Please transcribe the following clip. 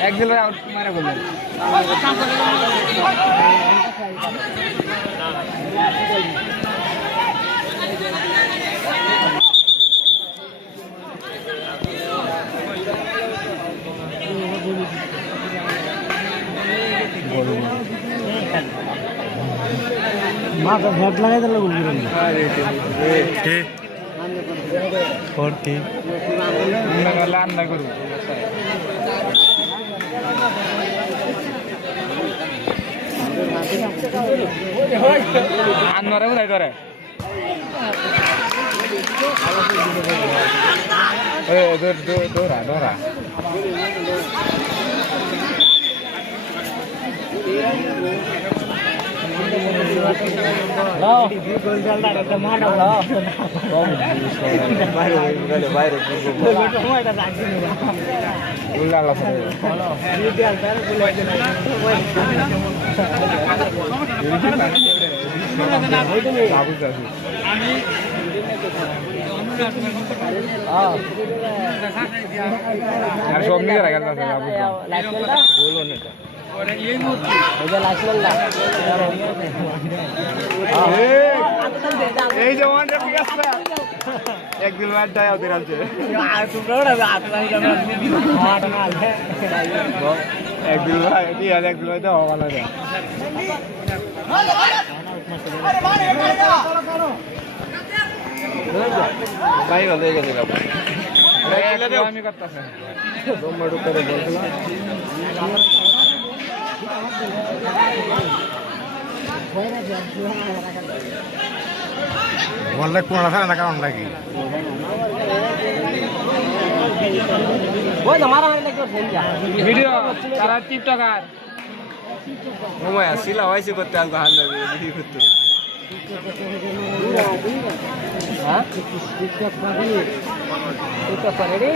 একদিন আউট মারা বললেন মাথা ভ্যাট লাগাই দিলে বলবেন রান্না করবো আন্নরে বোধ ধরে দৌড়া দৌড়া সব নিয়ে রাখা এই যে একদিন একদিন একদিন তো হওয়া না ভাই ভালো হয়ে গেছে আমি করতেছে বললে কোন আছে না কারণ নাকি ভিডিও তারা টিকটকার সময় আসছিল হয়েছে করতে আমাকে হাত লাগবে ভিডিও করতে হ্যাঁ টিকটক করে